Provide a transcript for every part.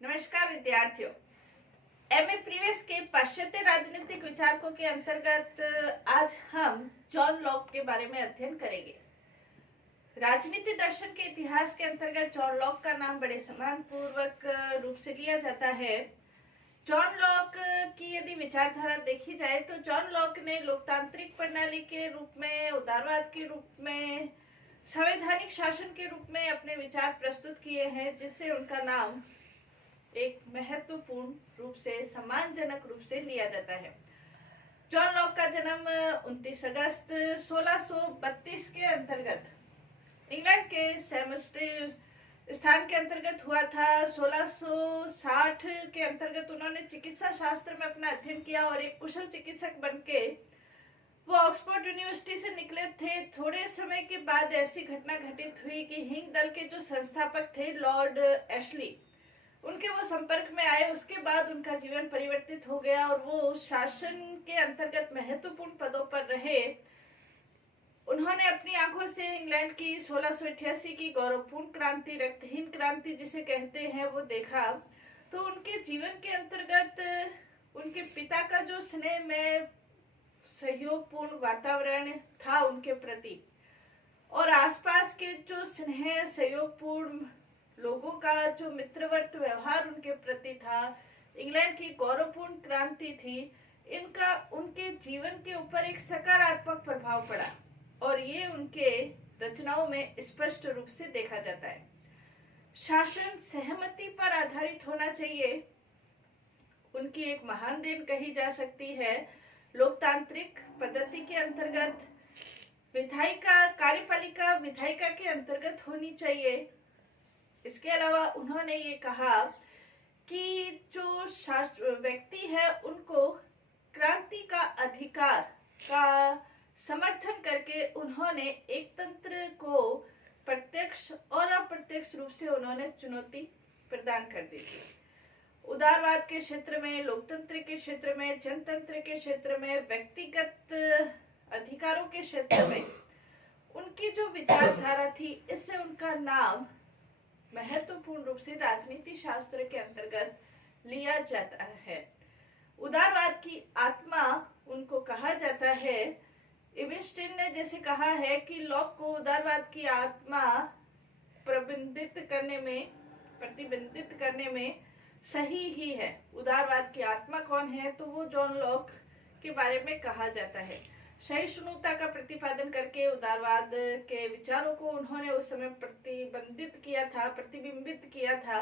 नमस्कार विद्यार्थियों। MA previous के पाश्चात्य राजनीतिक विचारकों के अंतर्गत आज हम जॉन लॉक के बारे में अध्ययन करेंगे। राजनीति दर्शन के इतिहास के अंतर्गत जॉन लॉक का नाम बड़े सम्मानपूर्वक रूप से लिया जाता है। जॉन लॉक की यदि विचारधारा देखी जाए तो जॉन लॉक ने लोकतांत्रिक प्रणाली के रूप में, उदारवाद के रूप में, संवैधानिक शासन के रूप में अपने विचार प्रस्तुत किए हैं, जिससे उनका नाम एक महत्वपूर्ण रूप से, सम्मानजनक रूप से लिया जाता है। जॉन लॉक का जन्म 29 अगस्त 1632 के अंतर्गत इंग्लैंड के सेमस्टर स्थान के अंतर्गत हुआ था। 1660 के अंतर्गत उन्होंने चिकित्सा शास्त्र में अपना अध्ययन किया और एक कुशल चिकित्सक बनके वो ऑक्सफोर्ड यूनिवर्सिटी से निकले थे। थोड़े समय के बाद ऐसी घटना घटित हुई कि हिंग दल के जो संस्थापक थे लॉर्ड एशली, उनके वो संपर्क में आए। उसके बाद उनका जीवन परिवर्तित हो गया और वो शासन के अंतर्गत महत्वपूर्ण पदों पर रहे। उन्होंने अपनी आंखों से इंग्लैंड की 1688 की गौरवपूर्ण क्रांति, रक्तहीन क्रांति जिसे कहते हैं, वो देखा। तो उनके जीवन के अंतर्गत उनके पिता का जो स्नेह में सहयोगपूर्ण वातावरण था उनके प्रति, और आसपास के जो स्नेह सहयोगपूर्ण लोगों का जो मित्रवत व्यवहार उनके प्रति था, इंग्लैंड की गौरवपूर्ण क्रांति थी, इनका उनके जीवन के ऊपर एक सकारात्मक प्रभाव पड़ा और ये उनके रचनाओं में स्पष्ट रूप से देखा जाता है। शासन सहमति पर आधारित होना चाहिए, उनकी एक महान देन कही जा सकती है। लोकतांत्रिक पद्धति के अंतर्गत विधायिका, कार्यपालिका विधायिका के अंतर्गत होनी चाहिए। इसके अलावा उन्होंने ये कहा कि जो व्यक्ति है उनको क्रांति का अधिकार का समर्थन करके उन्होंने एक तंत्र को प्रत्यक्ष और अप्रत्यक्ष रूप से उन्होंने चुनौती प्रदान कर दी थी। उदारवाद के क्षेत्र में, लोकतंत्र के क्षेत्र में, जनतंत्र के क्षेत्र में, व्यक्तिगत अधिकारों के क्षेत्र में उनकी जो विचारधारा थी, इससे उनका नाम महत्वपूर्ण रूप से राजनीति शास्त्र के अंतर्गत लिया जाता है। उदारवाद की आत्मा उनको कहा जाता है। इविंस्टीन ने जैसे कहा है कि लॉक को उदारवाद की आत्मा प्रतिबिंबित करने में सही ही है। उदारवाद की आत्मा कौन है, तो वो जॉन लॉक के बारे में कहा जाता है। सहिष्णुता का प्रतिपादन करके उदारवाद के विचारों को उन्होंने उस समय प्रतिबिंबित किया था।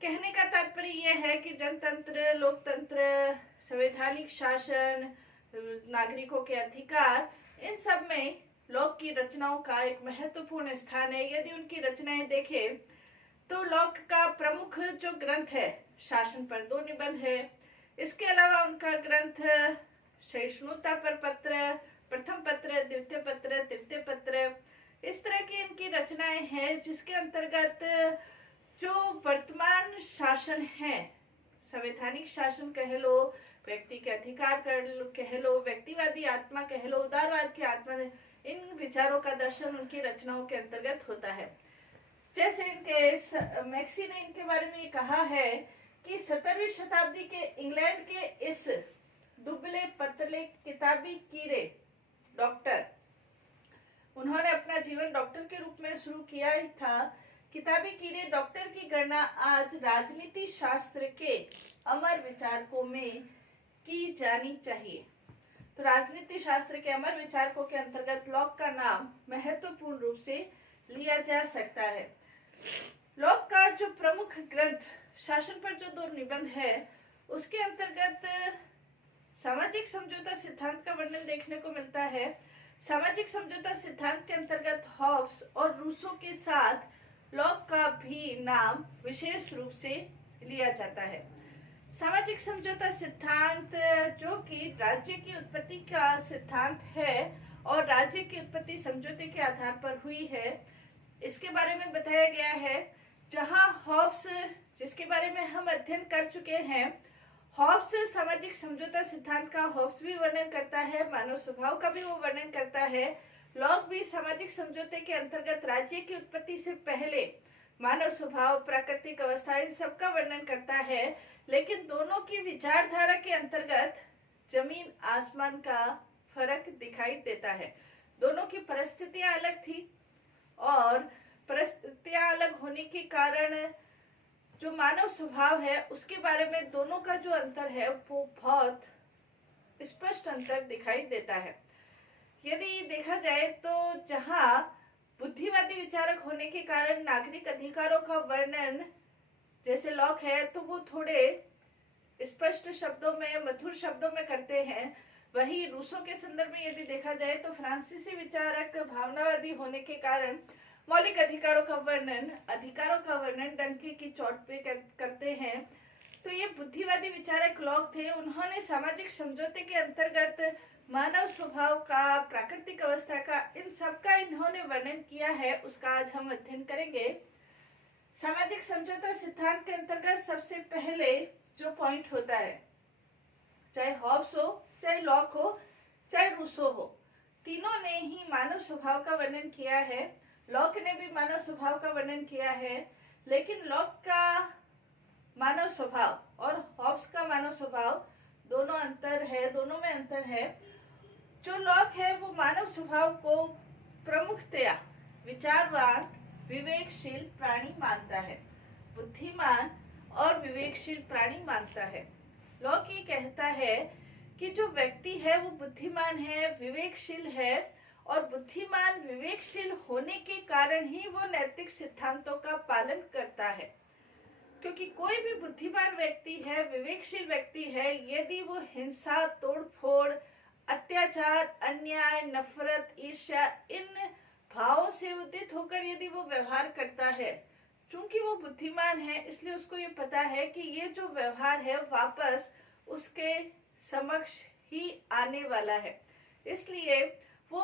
कहने का तात्पर्य यह है कि जनतंत्र, लोकतंत्र, संवैधानिक शासन, नागरिकों के अधिकार, इन सब में लॉक की रचनाओं का एक महत्वपूर्ण स्थान है। यदि उनकी रचनाएं देखें तो लॉक का प्रमुख जो ग्रंथ है, शासन पर 2 निबंध है। इसके अलावा उनका ग्रंथ सहिष्णुता पर पत्र, प्रथम पत्र, द्वितीय पत्र, तृतीय पत्र, इस तरह की इनकी रचनाएं हैं, जिसके अंतर्गत जो वर्तमान शासन है, संवैधानिक शासन कह लो, व्यक्ति के अधिकार कह लो, व्यक्तिवादी आत्मा कह लो, उदारवाद की आत्मा, इन विचारों का दर्शन उनकी रचनाओं के अंतर्गत होता है। जैसे इनके मैक्सी ने इनके बारे में कहा है कि 17वीं शताब्दी के इंग्लैंड के इस दुबले पतले किताबी कीड़े डॉक्टर, उन्होंने अपना जीवन डॉक्टर के रूप में शुरू किया ही था। किताबी कीड़े डॉक्टर की गणना आज राजनीति शास्त्र के अमर विचारकों में की जानी चाहिए। तो राजनीति शास्त्र के अमर विचारकों के अंतर्गत लॉक का नाम महत्वपूर्ण रूप से लिया जा सकता है। लॉक का जो प्रमुख ग्रंथ शासन पर जो 2 निबंध है, उसके अंतर्गत सामाजिक समझौता सिद्धांत का वर्णन देखने को मिलता है। सामाजिक समझौता सिद्धांत के अंतर्गत हॉब्स और रूसो के साथ लॉक का भी नाम विशेष रूप से लिया जाता है। सामाजिक समझौता सिद्धांत जो कि राज्य की उत्पत्ति का सिद्धांत है और राज्य की उत्पत्ति समझौते के आधार पर हुई है, इसके बारे में बताया गया है। जहां हॉब्स, जिसके बारे में हम अध्ययन कर चुके हैं, हॉब्स सामाजिक समझौता सिद्धांत का हॉब्स भी वर्णन करता है, मानव स्वभाव का भी वो वर्णन करता है। लॉक भी सामाजिक समझौते के अंतर्गत राज्य की उत्पत्ति से पहले मानव स्वभाव, प्राकृतिक अवस्था, इन सबका वर्णन करता है, लेकिन दोनों की विचारधारा के अंतर्गत जमीन आसमान का फर्क दिखाई देता है। दोनों की परिस्थितियां अलग थी और परिस्थितियां अलग होने के कारण जो मानव स्वभाव है उसके बारे में दोनों का जो अंतर है वो बहुत स्पष्ट अंतर दिखाई देता है। यदि देखा जाए तो जहां बुद्धिवादी विचारक होने के कारण नागरिक अधिकारों का वर्णन जैसे लॉक है तो वो थोड़े स्पष्ट शब्दों में, मधुर शब्दों में करते हैं, वही रूसो के संदर्भ में यदि देखा जाए तो फ्रांसीसी विचारक भावनावादी होने के कारण मौलिक अधिकारों का वर्णन डंके की चोट पे करते हैं। तो ये बुद्धिवादी विचारक लॉक थे। उन्होंने सामाजिक समझौते के अंतर्गत मानव स्वभाव का, प्राकृतिक अवस्था का, इन सब का इन्होंने वर्णन किया है, उसका आज हम अध्ययन करेंगे। सामाजिक समझौता सिद्धांत के अंतर्गत सबसे पहले जो पॉइंट होता है, चाहे हॉब्स हो, चाहे लॉक हो, चाहे रूसो हो, तीनों ने ही मानव स्वभाव का वर्णन किया है। लॉक ने भी मानव स्वभाव का वर्णन किया है, लेकिन लॉक का मानव स्वभाव और हॉब्स का मानव स्वभाव दोनों में अंतर है। जो लॉक है वो मानव स्वभाव को प्रमुखतया विचारवान, विवेकशील प्राणी मानता है, बुद्धिमान और विवेकशील प्राणी मानता है। लॉक ये कहता है कि जो व्यक्ति है वो बुद्धिमान है, विवेकशील है, और बुद्धिमान विवेकशील होने के कारण ही वो नैतिक सिद्धांतों का पालन करता है। क्योंकि कोई भी बुद्धिमान व्यक्ति है, विवेकशील व्यक्ति है, यदि वो हिंसा, तोड़फोड़, अत्याचार, अन्याय, नफरत, ईर्ष्या, इन भावों से उदित होकर यदि वो व्यवहार करता है, चूंकि वो बुद्धिमान है इसलिए उसको ये पता है कि ये जो व्यवहार है वापस उसके समक्ष ही आने वाला है। इसलिए वो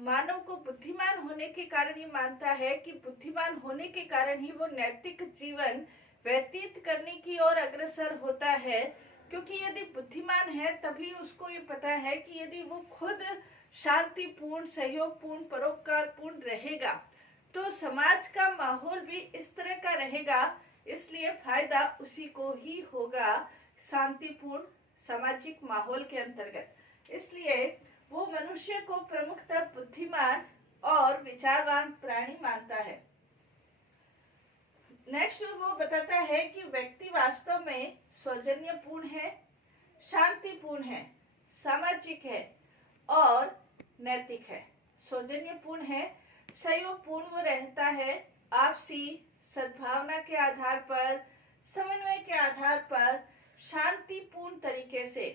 मानव को बुद्धिमान होने के कारण ये मानता है कि बुद्धिमान होने के कारण ही वो नैतिक जीवन व्यतीत करने की ओर अग्रसर होता है। क्योंकि यदि बुद्धिमान है तभी उसको ये पता है कि यदि वो खुद शांतिपूर्ण, सहयोगपूर्ण, परोपकारपूर्ण रहेगा तो समाज का माहौल भी इस तरह का रहेगा, इसलिए फायदा उसी को ही होगा शांतिपूर्ण सामाजिक माहौल के अंतर्गत। इसलिए वो मनुष्य को प्रमुखतः बुद्धिमान और विचारवान प्राणी मानता है। नेक्स्ट वो बताता है कि व्यक्ति वास्तव में सौजन्यपूर्ण है, शांतिपूर्ण है, सामाजिक है और नैतिक है। सौजन्यपूर्ण है, सहयोगपूर्ण वो रहता है, आपसी सद्भावना के आधार पर, समन्वय के आधार पर, शांतिपूर्ण तरीके से।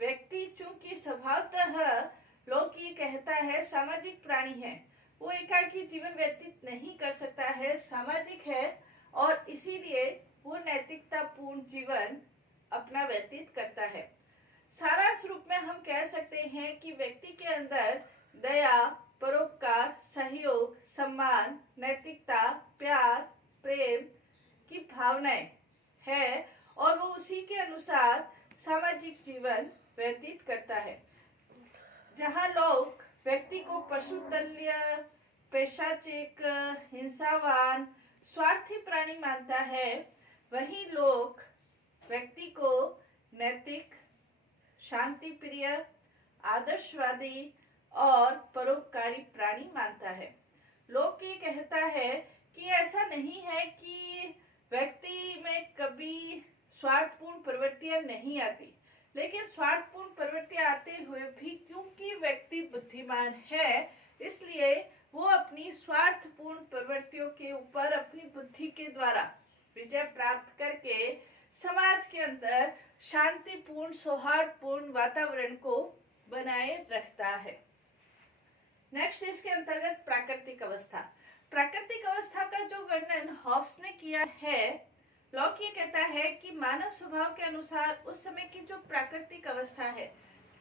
व्यक्ति चूंकि स्वभावतः लोग ये कहता है सामाजिक प्राणी है, वो एकाकी जीवन व्यतीत नहीं कर सकता है, सामाजिक है और इसीलिए वो नैतिकता पूर्ण जीवन अपना व्यतीत करता है। सारांश रूप में हम कह सकते हैं कि व्यक्ति के अंदर दया, परोपकार, सहयोग, सम्मान, नैतिकता, प्यार, प्रेम की भावनाएं है और वो उसी के अनुसार सामाजिक जीवन व्यतीत करता है। जहां लोग व्यक्ति को पशुतल्य, पैशाचिक, हिंसावान, स्वार्थी प्राणी मानता है, वहीं लोग व्यक्ति को नैतिक, शांतिप्रिय, आदर्शवादी और परोपकारी प्राणी मानता है। लोग ये कहता है कि ऐसा नहीं है कि व्यक्ति में कभी स्वार्थपूर्ण प्रवृत्तियां नहीं आती, लेकिन स्वार्थपूर्ण प्रवृत्तियां आते हुए भी क्योंकि व्यक्ति बुद्धिमान है इसलिए वो अपनी स्वार्थपूर्ण प्रवृत्तियों के ऊपर अपनी बुद्धि के द्वारा विजय प्राप्त करके समाज के अंदर शांतिपूर्ण, सौहार्दपूर्ण वातावरण को बनाए रखता है। नेक्स्ट इसके अंतर्गत प्राकृतिक अवस्था। प्राकृतिक अवस्था का जो वर्णन हॉब्स ने किया है, लॉक ये कहता है कि मानव स्वभाव के अनुसार उस समय की जो प्राकृतिक अवस्था है,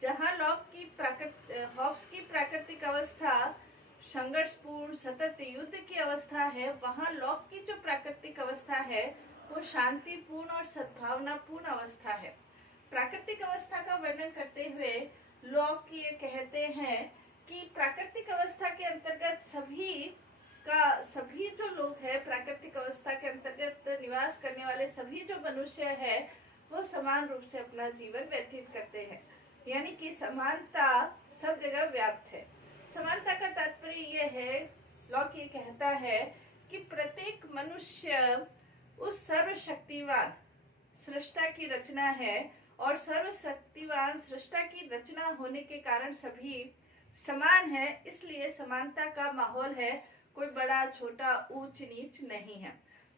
जहां हॉब्स की प्राकृतिक अवस्था संघर्षपूर्ण, सतत युद्ध की अवस्था है, वहां लॉक की जो प्राकृतिक अवस्था है वो शांतिपूर्ण और सद्भावनापूर्ण अवस्था है। प्राकृतिक अवस्था का वर्णन करते हुए लॉक ये कहते हैं कि प्राकृतिक अवस्था के अंतर्गत सभी का सभी जो लोग हैं, प्राकृतिक अवस्था के अंतर्गत निवास करने वाले सभी जो मनुष्य है, वो समान रूप से अपना जीवन व्यतीत करते हैं। यानी कि समानता सब जगह व्याप्त है। समानता का तात्पर्य ये है, लॉक ये कहता है कि प्रत्येक मनुष्य उस सर्वशक्तिवान सृष्टा की रचना है, और सर्वशक्तिवान सृष्टा की रचना होने के कारण सभी समान है। इसलिए समानता का माहौल है, कोई बड़ा छोटा ऊंच नीच नहीं है।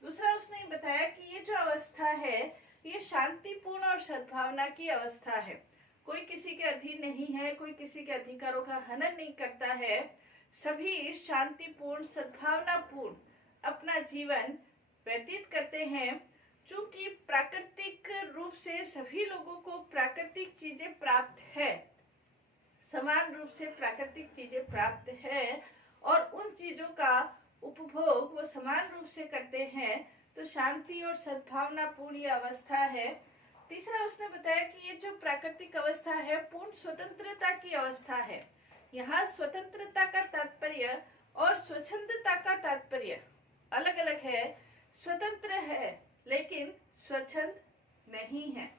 दूसरा उसने बताया कि ये जो अवस्था है, ये शांतिपूर्ण और सद्भावना की अवस्था है। कोई किसी के अधीन नहीं है, कोई किसी के अधिकारों का हनन नहीं करता है। सभी शांतिपूर्ण सद्भावनापूर्ण अपना जीवन व्यतीत करते हैं। चूंकि प्राकृतिक रूप से सभी लोगों को प्राकृतिक चीजें प्राप्त है, समान रूप से प्राकृतिक चीजें प्राप्त है, और उन चीजों का उपभोग वो समान रूप से करते हैं, तो शांति और सद्भावनापूर्ण ये अवस्था है। तीसरा उसने बताया कि ये जो प्राकृतिक अवस्था है, पूर्ण स्वतंत्रता की अवस्था है। यहाँ स्वतंत्रता का तात्पर्य और स्वच्छंदता का तात्पर्य अलग अलग है। स्वतंत्र है लेकिन स्वच्छंद नहीं है।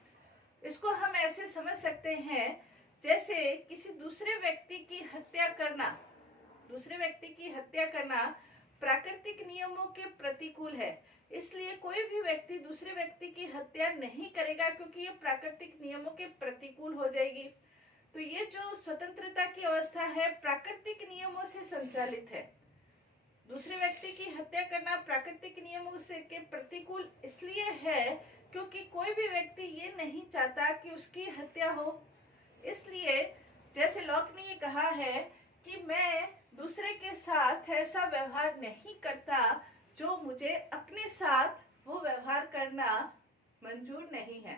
इसको हम ऐसे समझ सकते हैं जैसे किसी दूसरे व्यक्ति की हत्या करना, दूसरे व्यक्ति की हत्या करना प्राकृतिक नियमों के प्रतिकूल है। इसलिए कोई भी व्यक्ति दूसरे व्यक्ति की हत्या नहीं करेगा, क्योंकि ये प्राकृतिक नियमों के प्रतिकूल हो जाएगी। तो ये जो स्वतंत्रता की अवस्था है, प्राकृतिक नियमों से संचालित है। दूसरे व्यक्ति की हत्या करना प्राकृतिक नियमों से के प्रतिकूल इसलिए है क्योंकि कोई भी व्यक्ति ये नहीं चाहता कि उसकी हत्या हो। इसलिए जैसे लॉक ने ये कहा है कि मैं दूसरे के साथ ऐसा व्यवहार नहीं करता जो मुझे अपने साथ वो व्यवहार करना मंजूर नहीं है।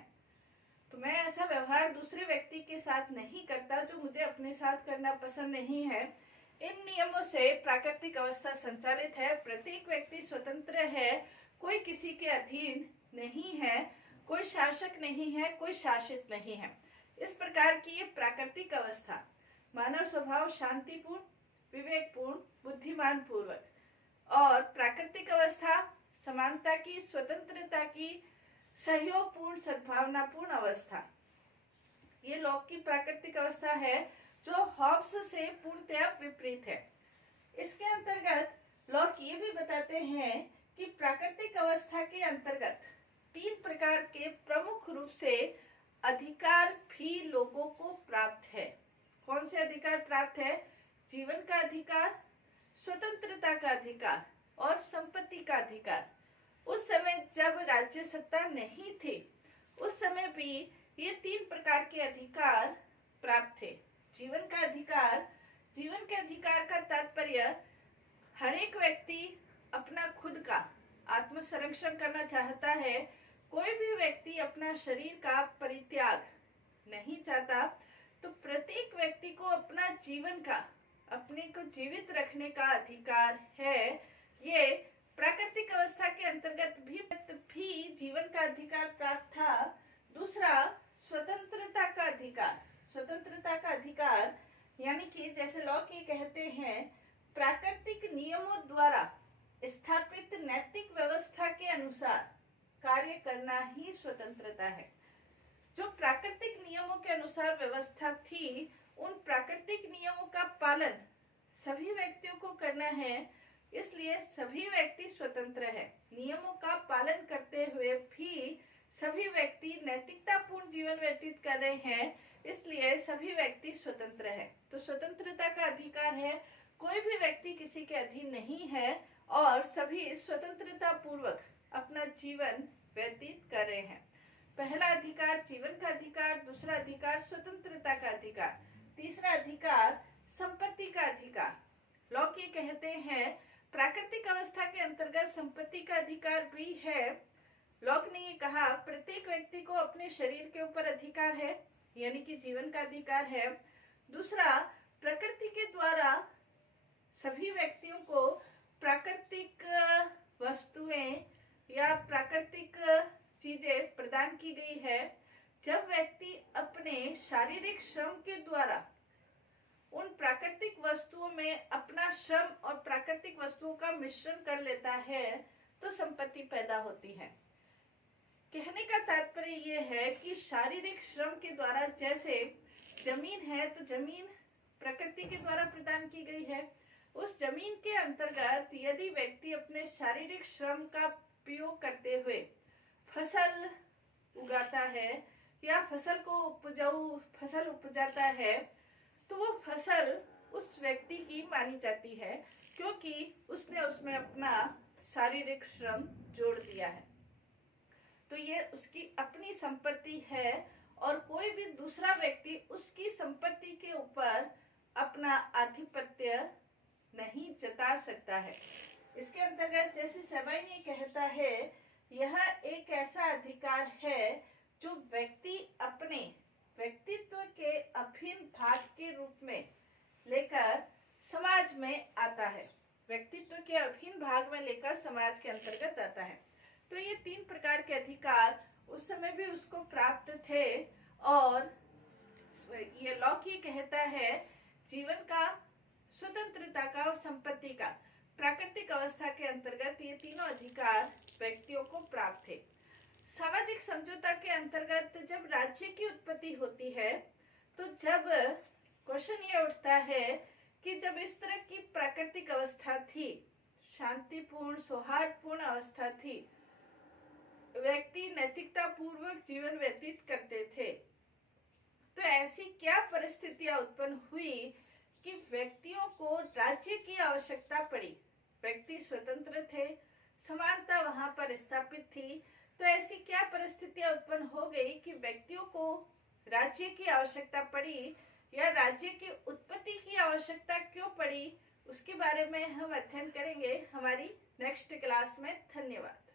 तो मैं ऐसा व्यवहार दूसरे व्यक्ति के साथ नहीं करता जो मुझे अपने साथ करना पसंद नहीं है। इन नियमों से प्राकृतिक अवस्था संचालित है। प्रत्येक व्यक्ति स्वतंत्र है, कोई किसी के अधीन नहीं है, कोई शासक नहीं है, कोई शासित नहीं है। इस प्रकार की ये प्राकृतिक अवस्था मानव स्वभाव शांतिपूर्ण, विवेकपूर्ण, बुद्धिमान पूर्वक, और प्राकृतिक अवस्था समानता की, स्वतंत्रता की, सहयोगपूर्ण, सद्भावनापूर्ण अवस्था। ये लॉक की प्राकृतिक अवस्था है जो हॉब्स से पूर्णतया विपरीत है। इसके अंतर्गत लॉक ये भी बताते हैं कि प्राकृतिक अवस्था के अंतर्गत 3 प्रकार के प्रमुख रूप से अधिकार भी लोगों को प्राप्त है। कौन से अधिकार प्राप्त है? जीवन का अधिकार, स्वतंत्रता का अधिकार और संपत्ति का अधिकार। उस समय जब राज्य सत्ता नहीं थी, उस समय भी ये 3 प्रकार के अधिकार प्राप्त थे। जीवन का अधिकार, जीवन के अधिकार का तात्पर्य हर एक व्यक्ति अपना खुद का आत्म संरक्षण करना चाहता है। कोई भी व्यक्ति अपना शरीर का परित्याग नहीं चाहता। तो प्रत्येक व्यक्ति को अपना जीवन का, अपने को जीवित रखने का अधिकार है। ये प्राकृतिक अवस्था के अंतर्गत भी जीवन का अधिकार प्राप्त था। दूसरा स्वतंत्रता का अधिकार। स्वतंत्रता का अधिकार यानी कि जैसे लॉक ये कहते हैं, प्राकृतिक नियमों द्वारा स्थापित नैतिक व्यवस्था के अनुसार कार्य करना ही स्वतंत्रता है। जो प्राकृतिक नियमों के अनुसार व्यवस्था थी, उन प्राकृतिक नियमों का पालन सभी व्यक्तियों को करना है। इसलिए सभी व्यक्ति स्वतंत्र है। नियमों का पालन करते हुए भी सभी व्यक्ति नैतिकतापूर्ण जीवन व्यतीत कर रहे हैं, इसलिए सभी व्यक्ति स्वतंत्र है। तो स्वतंत्रता का अधिकार है, कोई भी व्यक्ति किसी के अधीन नहीं है और सभी स्वतंत्रता पूर्वक अपना जीवन व्यतीत कर रहे हैं। पहला अधिकार जीवन का अधिकार, दूसरा अधिकार स्वतंत्रता का अधिकार, तीसरा अधिकार संपत्ति का अधिकार। लॉक ये कहते हैं प्राकृतिक अवस्था के अंतर्गत संपत्ति का अधिकार भी है। लॉक ने ये कहा प्रत्येक व्यक्ति को अपने शरीर के ऊपर अधिकार है, यानी कि जीवन का अधिकार है। दूसरा, प्रकृति के द्वारा सभी व्यक्तियों को प्राकृतिक वस्तुएं या प्राकृतिक चीजें प्रदान की गई है। जब व्यक्ति अपने शारीरिक श्रम के द्वारा उन प्राकृतिक वस्तुओं में अपना श्रम और प्राकृतिक वस्तुओं का मिश्रण कर लेता है तो संपत्ति पैदा होती है। कहने का तात्पर्य ये है कि शारीरिक श्रम के द्वारा, जैसे जमीन है तो जमीन प्रकृति के द्वारा प्रदान की गई है, उस जमीन के अंतर्गत यदि व्यक्ति अपने शारीरिक श्रम का उपयोग करते हुए फसल उगाता है या फसल को उपजाऊ फसल उपजाता है तो वो फसल उस व्यक्ति की मानी जाती है, क्योंकि उसने उसमें अपना शारीरिक श्रम जोड़ दिया है। तो ये उसकी अपनी संपत्ति है और कोई भी दूसरा व्यक्ति उसकी संपत्ति के ऊपर अपना आधिपत्य नहीं जता सकता है। इसके अंतर्गत जैसे सेबाइनी कहता है, यह एक ऐसा अधिकार है जो व्यक्ति अपने व्यक्तित्व के अभिन्न भाग के रूप में लेकर समाज में आता है। व्यक्तित्व के अभिन्न भाग में लेकर समाज के अंतर्गत आता है। तो ये 3 प्रकार के अधिकार उस समय भी उसको प्राप्त थे और ये लॉक ये कहता है जीवन का, स्वतंत्रता का और संपत्ति का प्राकृतिक अवस्था के अंतर्गत ये तीनों अधिकार व्यक्तियों को प्राप्त थे। सामाजिक समझौता के अंतर्गत जब राज्य की उत्पत्ति होती है तो जब क्वेश्चन ये उठता है कि जब इस तरह की प्राकृतिक अवस्था थी, शांतिपूर्ण सौहार्दपूर्ण अवस्था थी, व्यक्ति नैतिकता पूर्वक जीवन व्यतीत करते थे, तो ऐसी क्या परिस्थितियां उत्पन्न हुई कि व्यक्तियों को राज्य की आवश्यकता पड़ी। व्यक्ति स्वतंत्र थे, समानता वहां पर स्थापित थी, तो ऐसी क्या परिस्थितियां उत्पन्न हो गई कि व्यक्तियों को राज्य की आवश्यकता पड़ी या राज्य की उत्पत्ति की आवश्यकता क्यों पड़ी, उसके बारे में हम अध्ययन करेंगे हमारी नेक्स्ट क्लास में। धन्यवाद।